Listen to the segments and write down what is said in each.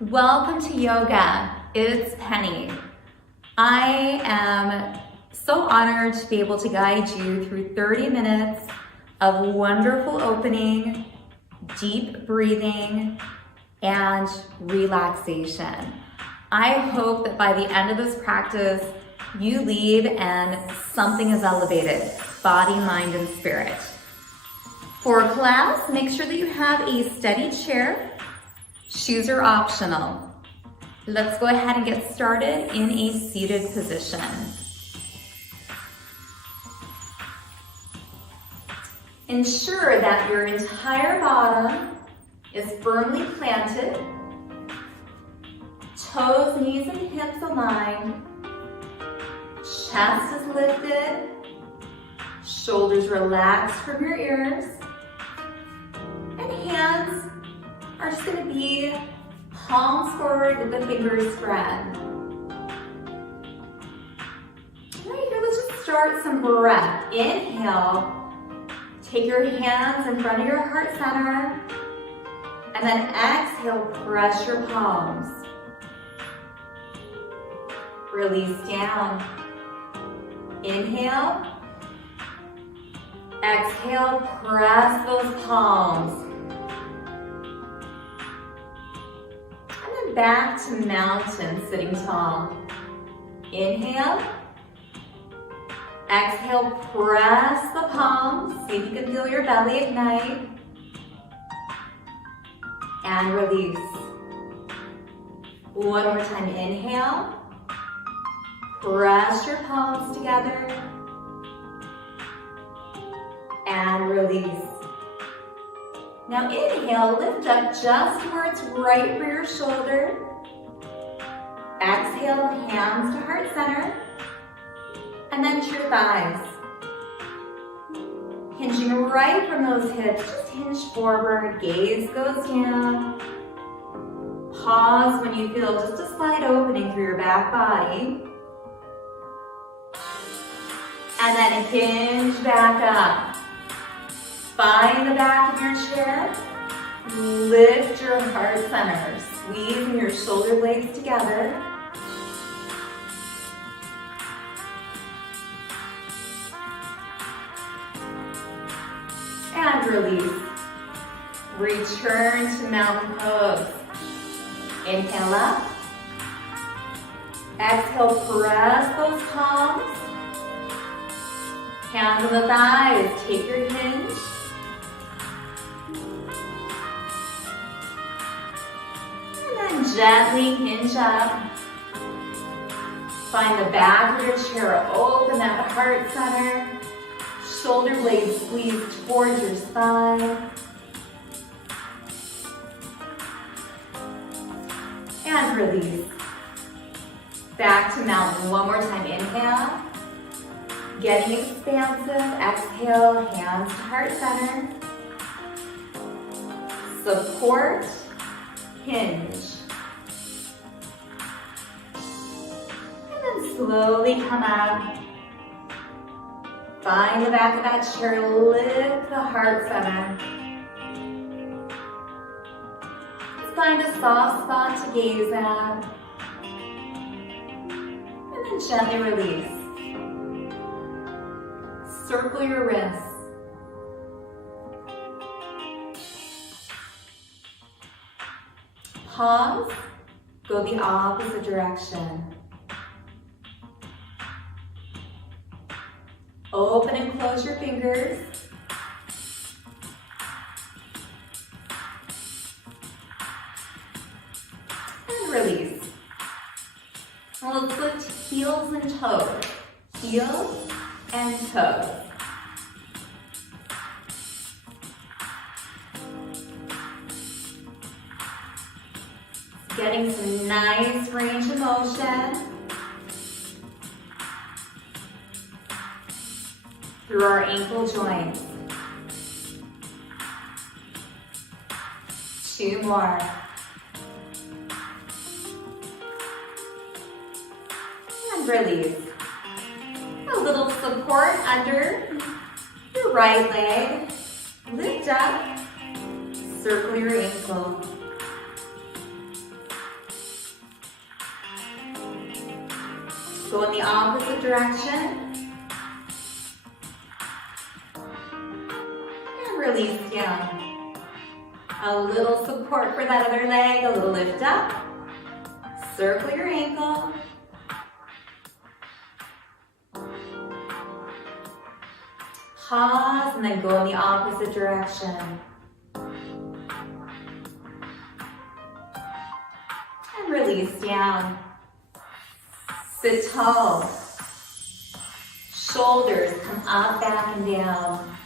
Welcome to yoga. It's Penny. I am so honored to be able to guide you through 30 minutes of wonderful opening, deep breathing, and relaxation. I hope that by the end of this practice, you leave and something is elevated, body, mind, and spirit. For class, make sure that you have a steady chair. Shoes are optional. Let's go ahead and get started in a seated position. Ensure that your entire bottom is firmly planted, toes, knees, and hips aligned, chest is lifted, shoulders relaxed from your ears, and hands are just going to be palms forward with the fingers spread. Right here, let's just start some breath. Inhale, take your hands in front of your heart center, and then exhale, press your palms. Release down. Inhale, exhale, press those palms. Back to mountain, sitting tall. Inhale. Exhale, press the palms. See if you can feel your belly ignite. And release. One more time, inhale. Press your palms together. And release. Now inhale, lift up just where it's right for your shoulder. Exhale, hands to heart center. And then to your thighs. Hinging right from those hips, just hinge forward, gaze goes down. Pause when you feel just a slight opening through your back body. And then hinge back up. Find the back of your chair, lift your heart center, squeezing your shoulder blades together. And release. Return to mountain pose. Inhale up. Exhale, press those palms. Hands on the thighs, take your hinge. Gently hinge up. Find the back of your chair open at the heart center. Shoulder blades squeeze towards your spine. And release. Back to mountain. One more time. Inhale. Getting expansive. Exhale. Hands to heart center. Support. Hinge. Slowly come up. Find the back of that chair, lift the heart center. Just find a soft spot to gaze at. And then gently release. Circle your wrists. Pause, go the opposite direction. Open and close your fingers. And release. Now let's lift heels and toes. Heels and toes. Getting some nice range of motion through our ankle joints. 2 more. And release. A little support under your right leg. Lift up, circle your ankle. Go in the opposite direction. And release down. A little support for that other leg, a little lift up. Circle your ankle. Pause and then go in the opposite direction. And release down. Sit tall. Shoulders come up, back, and down.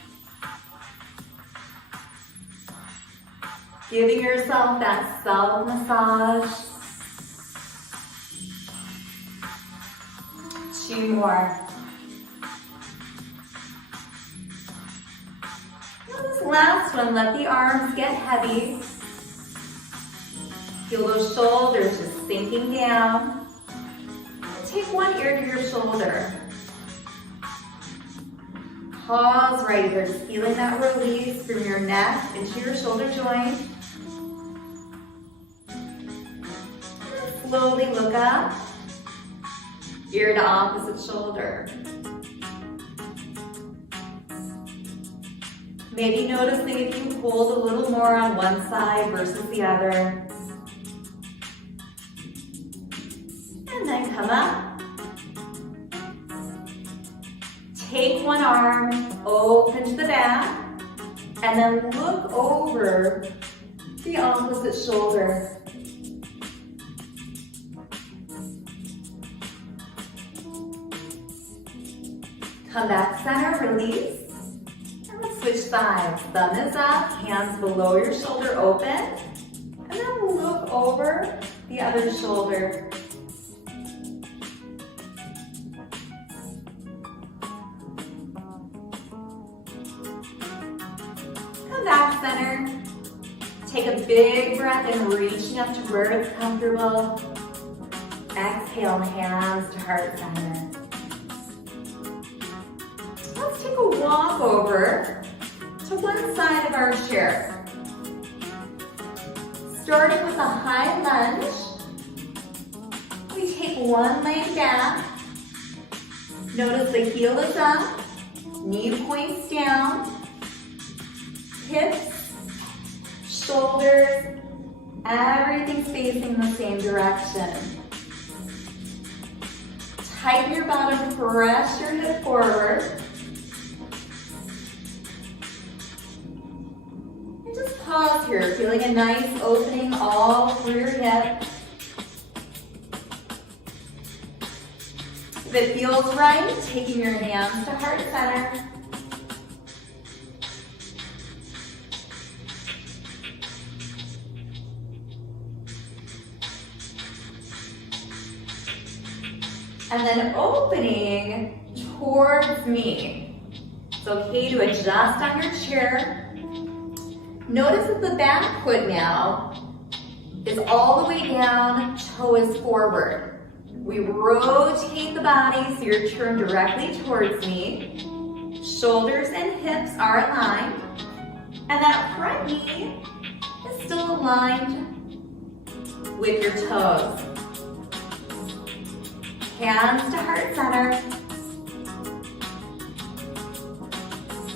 Giving yourself that self-massage. 2 more. Now this last one, let the arms get heavy. Feel those shoulders just sinking down. Take one ear to your shoulder. Pause right here, just feeling that release from your neck into your shoulder joint. Slowly look up, ear to opposite shoulder. Maybe noticing if you hold a little more on one side versus the other. And then come up. Take one arm, open to the back, and then look over the opposite shoulder. Come back center, release. And let's switch sides. Thumb is up, hands below your shoulder open. And then look over the other shoulder. Come back center. Take a big breath in, reaching up to where it's comfortable. Exhale, hands to heart center. Let's take a walk over to one side of our chair. Starting with a high lunge, we take one leg back. Notice the heel is up, knee points down, hips, shoulders, everything's facing the same direction. Tighten your bottom, press your hip forward. Pause here, feeling a nice opening all through your hip. If it feels right, taking your hands to heart center. And then opening towards me. It's okay to adjust on your chair. Notice that the back foot now is all the way down, toe is forward. We rotate the body so you're turned directly towards me. Shoulders and hips are aligned. And that front knee is still aligned with your toes. Hands to heart center.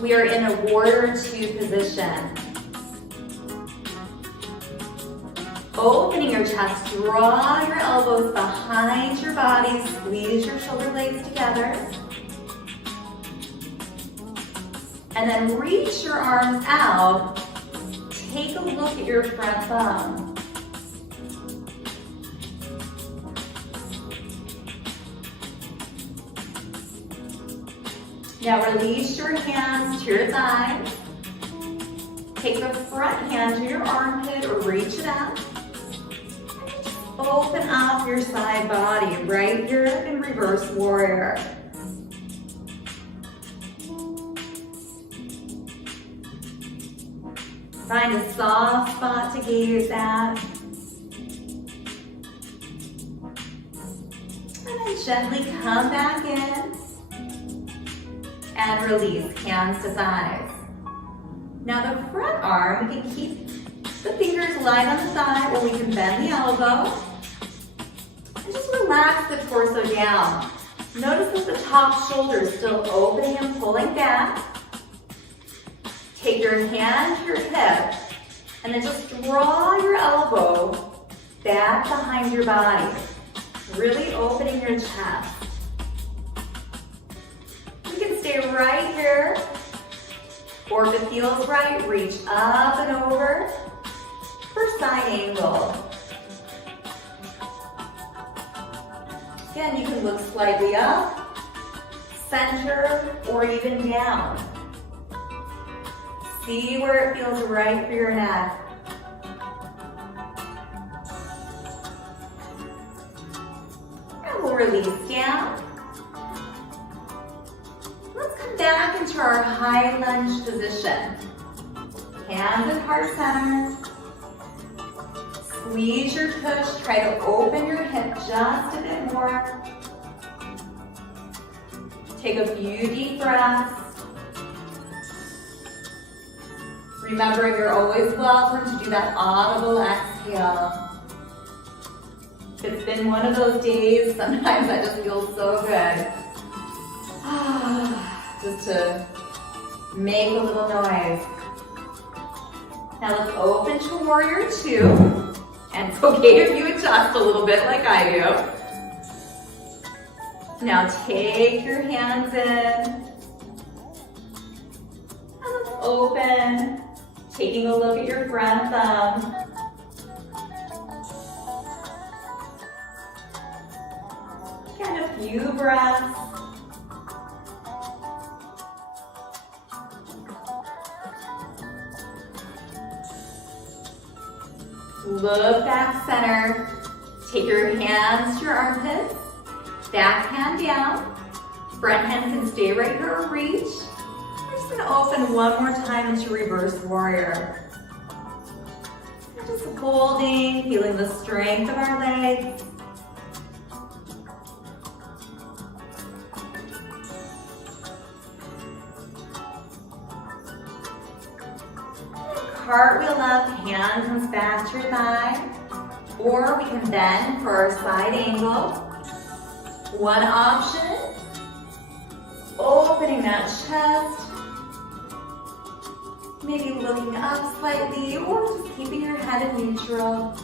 We are in a warrior 2 position. Opening your chest, draw your elbows behind your body, squeeze your shoulder blades together. And then reach your arms out. Take a look at your front thumb. Now release your hands to your thighs. Take the front hand to your armpit or reach it up. Open up your side body right here in reverse warrior. Find a soft spot to gaze at. And then gently come back in and release, hands to thighs. Now the front arm, we can keep the fingers light on the thigh or we can bend the elbow. And just relax the torso down. Notice that the top shoulder is still opening and pulling back. Take your hand to your hip and then just draw your elbow back behind your body, really opening your chest. You can stay right here, or if it feels right, reach up and over for side angle. Again, you can look slightly up, center, or even down. See where it feels right for your neck. And we'll release down. Let's come back into our high lunge position. Hands at heart center. Squeeze your tush, try to open your hip just a bit more. Take a few deep breaths. Remembering you're always welcome to do that audible exhale. If it's been one of those days, sometimes I just feel so good. Just to make a little noise. Now let's open to warrior two. And it's okay if you adjust a little bit like I do. Now take your hands in. And let's open, taking a look at your front thumb. Again, a few breaths. Look back center. Take your hands to your armpits. Back hand down. Front hand can stay right here or reach. We're just gonna open one more time into reverse warrior. We're just holding, feeling the strength of our legs. Cartwheel up, hand comes back to your thigh. Or we can bend for our side angle. One option, opening that chest. Maybe looking up slightly, or just keeping your head in neutral.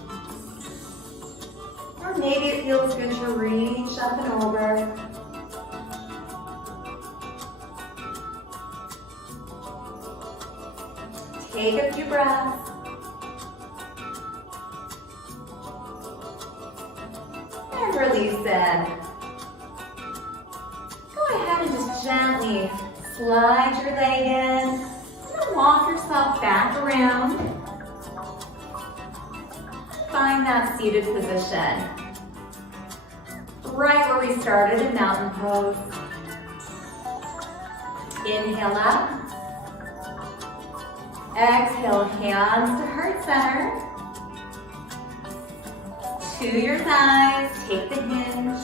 Or maybe it feels good to reach up and over. Take a few breaths. And release in. Go ahead and just gently slide your leg in. And walk yourself back around. Find that seated position. Right where we started in mountain pose. Inhale up. Exhale, hands to heart center. To your thighs, take the hinge.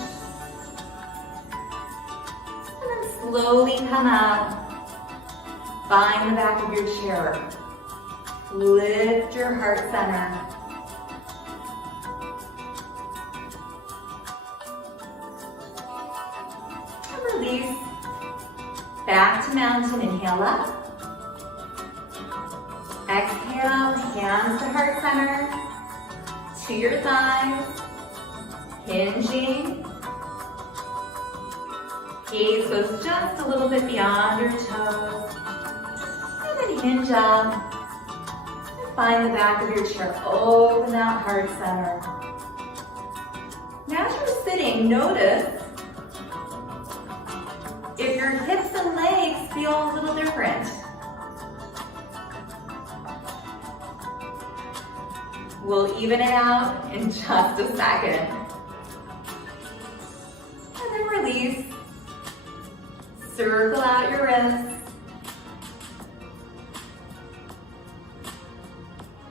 And then slowly come out. Find the back of your chair. Lift your heart center. And release. Back to mountain, inhale up. Exhale, hands to heart center, to your thighs, hinging. Gaze goes just a little bit beyond your toes. And then hinge up. And find the back of your chair, open that heart center. Now as you're sitting, notice if your hips and legs feel a little different. We'll even it out in just a second. And then release. Circle out your wrists.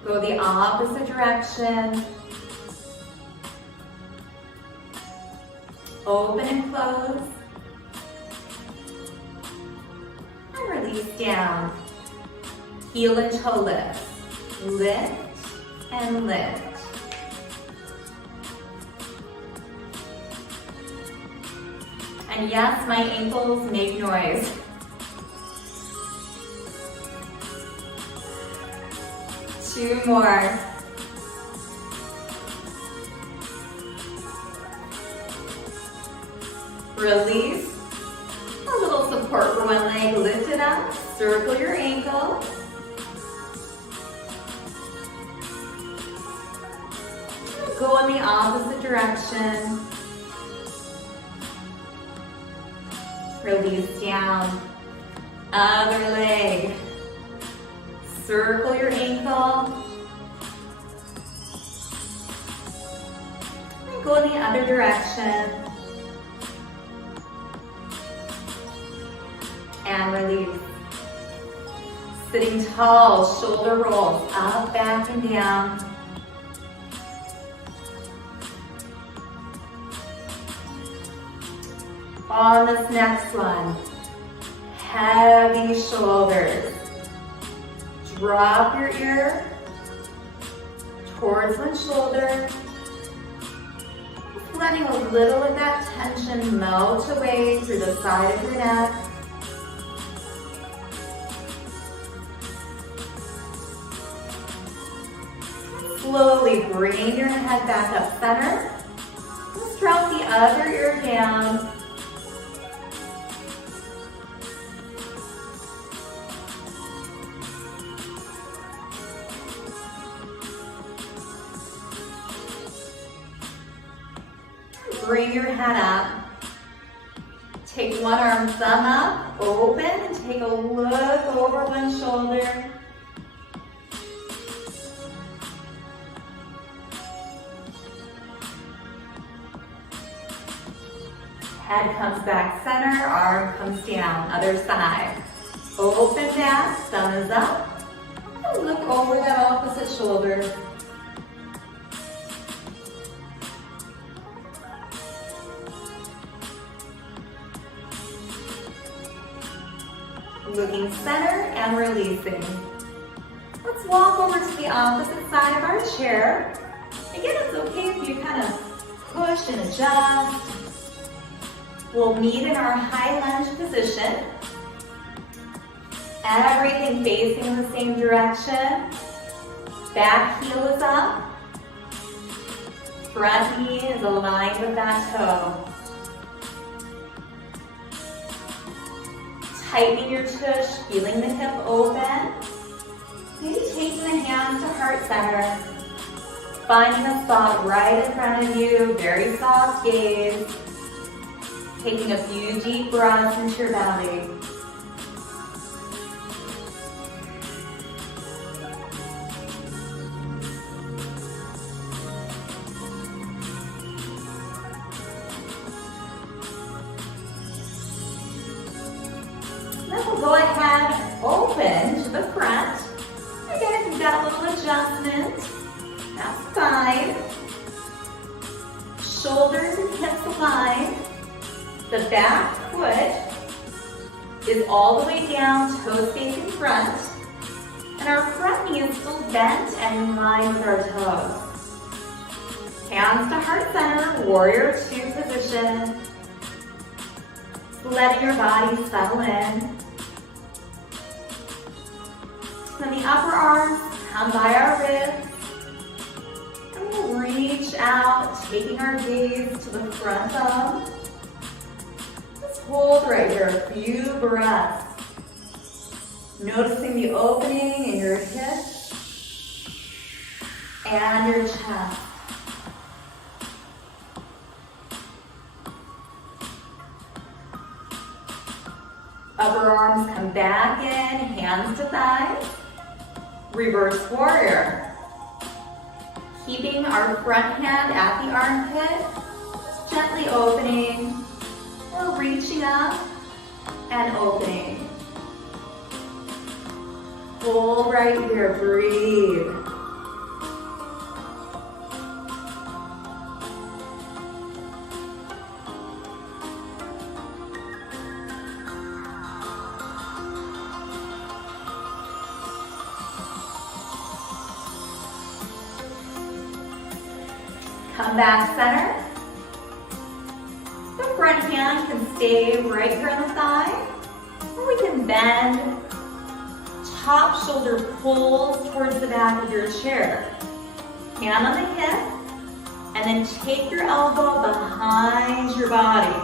Go the opposite direction. Open and close. And release down. Heel and toe lifts. Lift and lift. And yes, my ankles make noise. Two more. Release. A little support for one leg, lift it up, circle your ankle. Go in the opposite direction. Release down. Other leg. Circle your ankle. And go in the other direction. And release. Sitting tall, shoulder rolls up, back, and down. On this next one, heavy shoulders. Drop your ear towards one shoulder. Just letting a little of that tension melt away through the side of your neck. Slowly bringing your head back up center. Just drop the other ear down. Bring your head up. Take one arm, thumb up, open, and take a look over one shoulder. Head comes back center, arm comes down, other side. Open down, thumb is up. And look over that opposite shoulder. Looking center and releasing. Let's walk over to the opposite side of our chair. Again, it's okay if you kind of push and adjust. We'll meet in our high lunge position. Everything facing in the same direction. Back heel is up. Front knee is aligned with that toe. Tightening your tush, feeling the hip open. Maybe taking the hands to heart center. Finding a spot right in front of you, very soft gaze. Taking a few deep breaths into your belly. Then we'll go ahead, open to the front. Again, if you've got a little adjustment, that's fine. Shoulders and hips aligned. The back foot is all the way down, toes facing front. And our front knee is still bent and in line with our toes. Hands to heart center, warrior two position. Letting your body settle in. Then the upper arms come by our ribs. And we'll reach out, taking our gaze to the front thumb. Just hold right here a few breaths. Noticing the opening in your hips and your chest. Upper arms come back in, hands to thighs. Reverse warrior. Keeping our front hand at the armpit, just gently opening. We're reaching up and opening. Hold right here, breathe. Come back center. Then The front hand can stay right here on the thigh, or we can bend. Top shoulder pulls towards the back of your chair. Hand on the hip, and then take your elbow behind your body.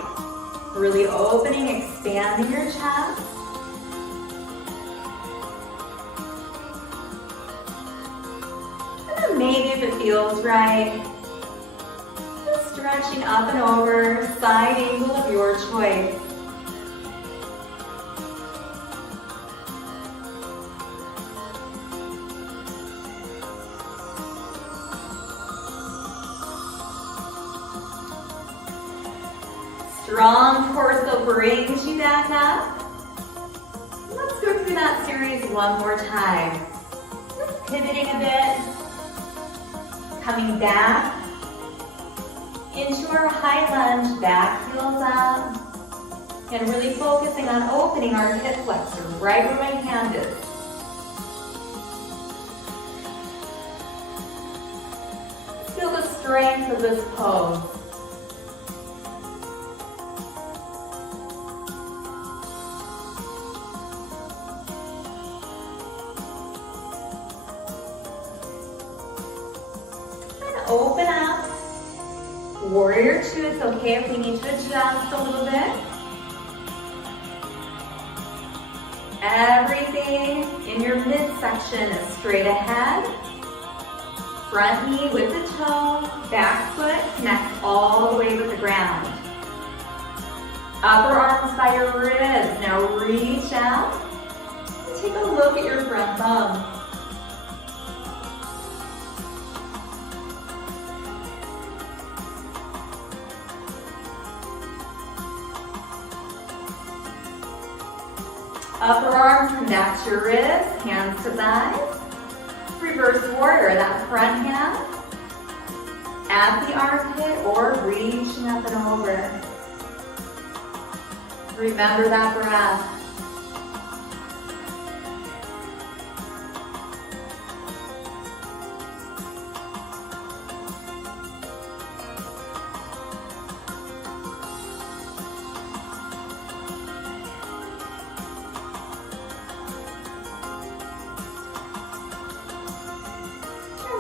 Really opening, expanding your chest. And then maybe if it feels right, just stretching up and over, side angle of your choice. Strong torso brings you back up. Let's go through that series one more time. Just pivoting a bit. Coming back into our high lunge, back heels up. And really focusing on opening our hip flexor, right where my hand is. Feel the strength of this pose. Open up. Warrior two, it's okay if we need to adjust a little bit. Everything in your midsection is straight ahead. Front knee with the toe, back foot connects all the way with the ground. Upper arms by your ribs. Now reach out and take a look at your front thumb. Upper arms connect to your wrists, hands to thighs. Reverse warrior, that front hand at the armpit or reaching up and over. Remember that breath.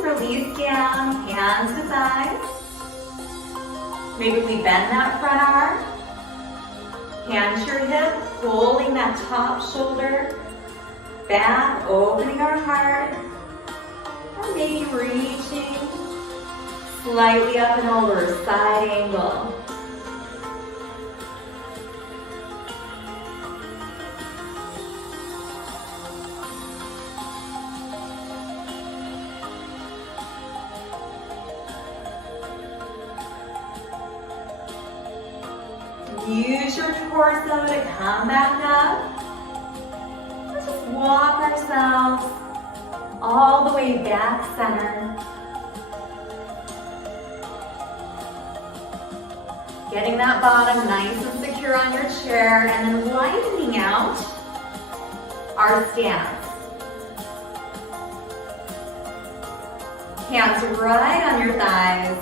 Release down, hands to thighs. Maybe we bend that front arm. Hands to your hip, pulling that top shoulder back, opening our heart. Or maybe reaching slightly up and over, side angle. Use your torso to come back up. Let's just walk ourselves all the way back center. Getting that bottom nice and secure on your chair and then lightening out our stance. Hands right on your thighs.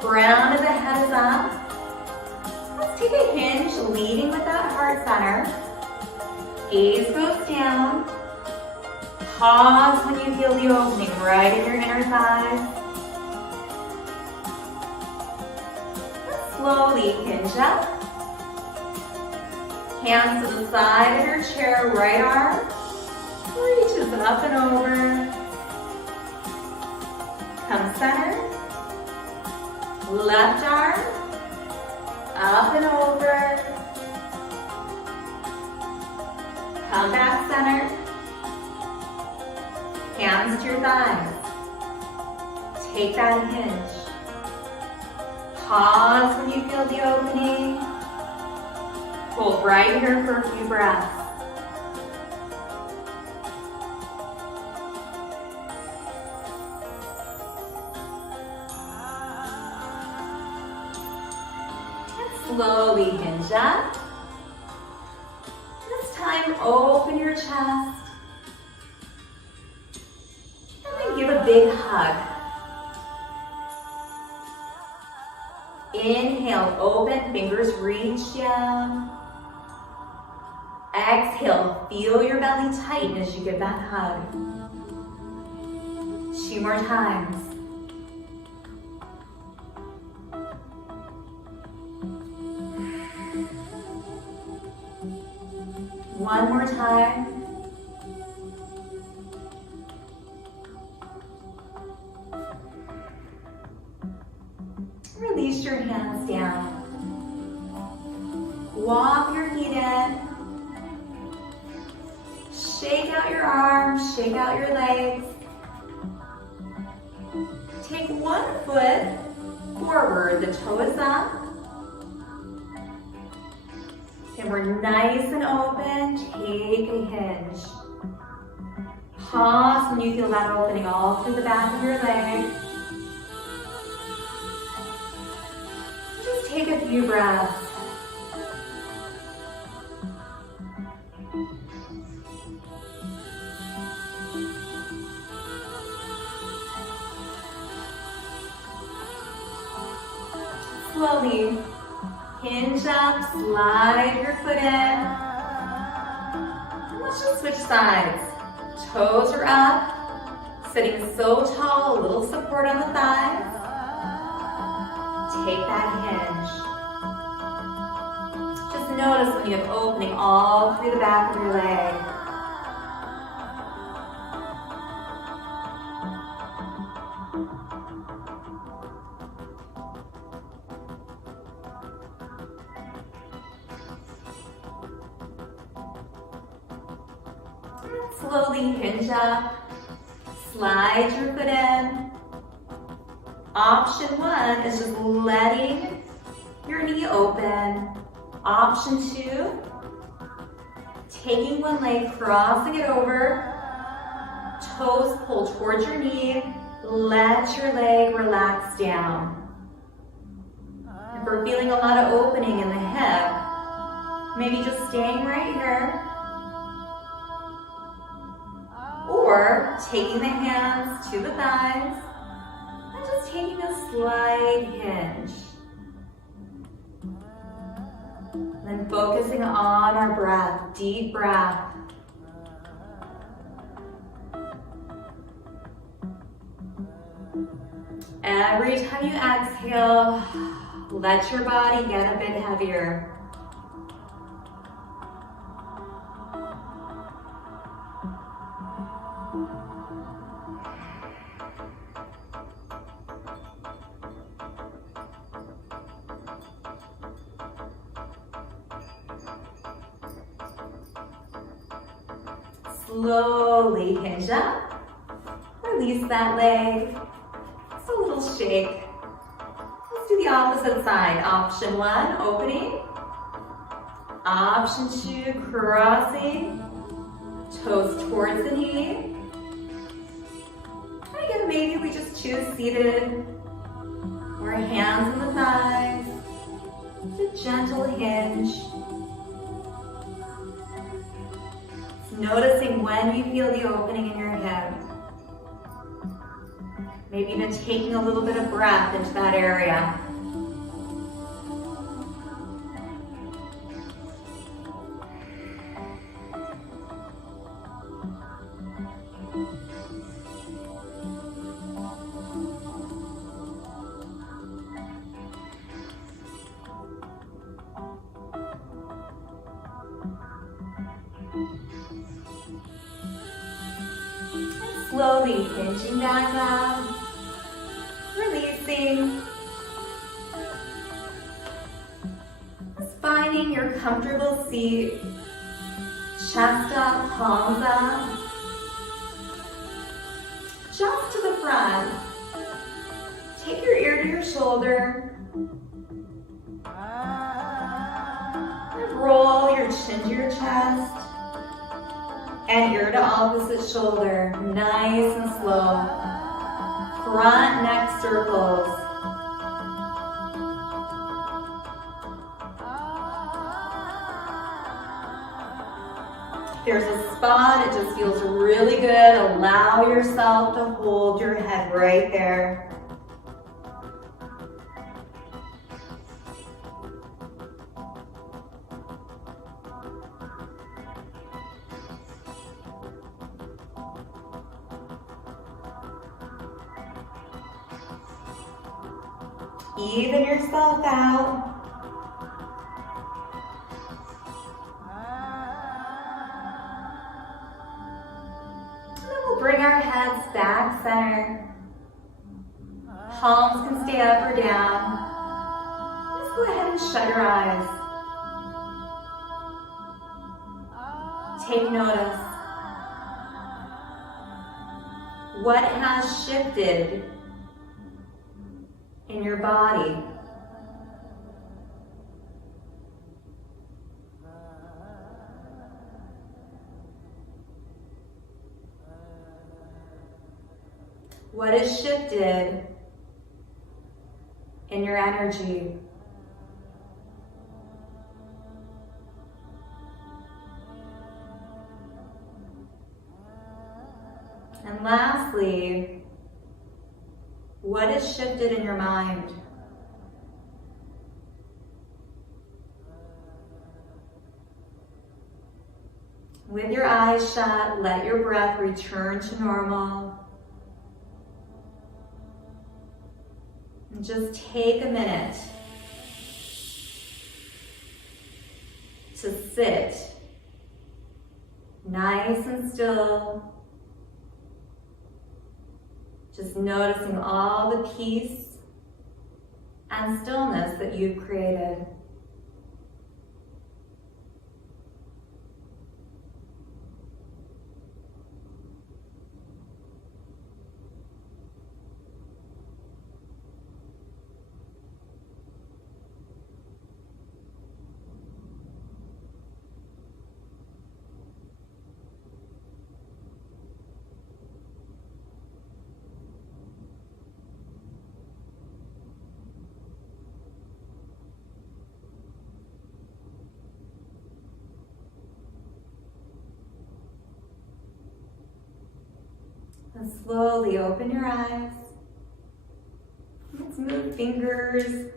Crown of the head is up. Let's take a hinge, leading with that heart center. Gaze goes down. Pause when you feel the opening right in your inner thighs. Let's slowly hinge up. Hands to the side of your chair, right arm reaches up and over. Come center. Left arm up and over. Come back center. Hands to your thighs. Take that hinge. Pause when you feel the opening. Hold right here for a few breaths. Slowly hinge up. This time, open your chest. And then give a big hug. Inhale, open, fingers reach down. Exhale, feel your belly tighten as you give that hug. 2 more times. One more time. Release your hands down. Walk your feet in. Shake out your arms, shake out your legs. Take one foot forward, the toe is up. And we're nice and open, take a hinge. Pause when you feel that opening all through the back of your leg. Just take a few breaths. Slowly hinge up, slide your foot in. And let's just switch sides. Toes are up, sitting so tall, a little support on the thighs. Take that hinge. Just notice when you have opening all through the back of your leg. Slowly hinge up, slide your foot in. Option 1 is just letting your knee open. Option 2, taking one leg, crossing it over, toes pull towards your knee, let your leg relax down. If we're feeling a lot of opening in the hip, maybe just staying right here, or taking the hands to the thighs and just taking a slight hinge. Then focusing on our breath, deep breath. Every time you exhale, let your body get a bit heavier. Slowly hinge up, release that leg, just a little shake. Let's do the opposite side. Option 1, opening. Option 2, crossing, toes towards the knee. And again, maybe we just choose seated, or hands on the thighs, just a gentle hinge. Noticing when you feel the opening in your hip. Maybe even taking a little bit of breath into that area. Slowly hinging back up, releasing. Just finding your comfortable seat, chest up, palms up. Just to the front. Take your ear to your shoulder. And roll your chin to your chest. And ear to opposite shoulder, nice and slow. Front neck circles. If there's a spot, it just feels really good. Allow yourself to hold your head right there. Even yourself out. And then we'll bring our heads back center. Palms can stay up or down. Just go ahead and shut your eyes. Take notice. What has shifted in your body? What has shifted in your energy? And lastly, what has shifted in your mind? With your eyes shut, let your breath return to normal. And just take a minute to sit nice and still. Just noticing all the peace and stillness that you've created. And slowly open your eyes. Let's move fingers,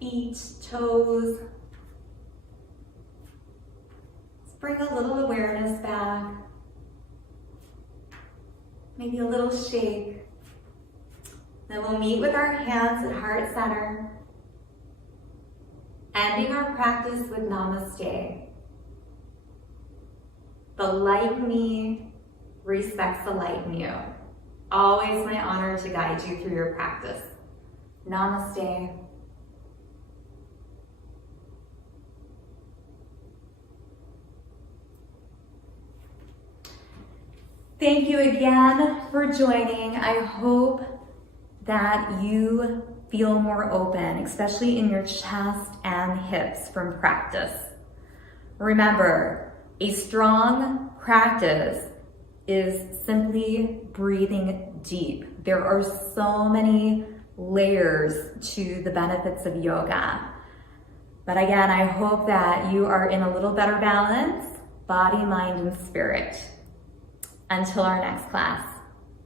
feet, toes. Let's bring a little awareness back. Maybe a little shake. Then we'll meet with our hands at heart center, ending our practice with namaste. The light in me respects the light in you. Always my honor to guide you through your practice. Namaste. Thank you again for joining. I hope that you feel more open, especially in your chest and hips from practice. Remember, a strong practice is simply breathing deep. There are so many layers to the benefits of yoga. But again, I hope that you are in a little better balance, body, mind, and spirit. Until our next class.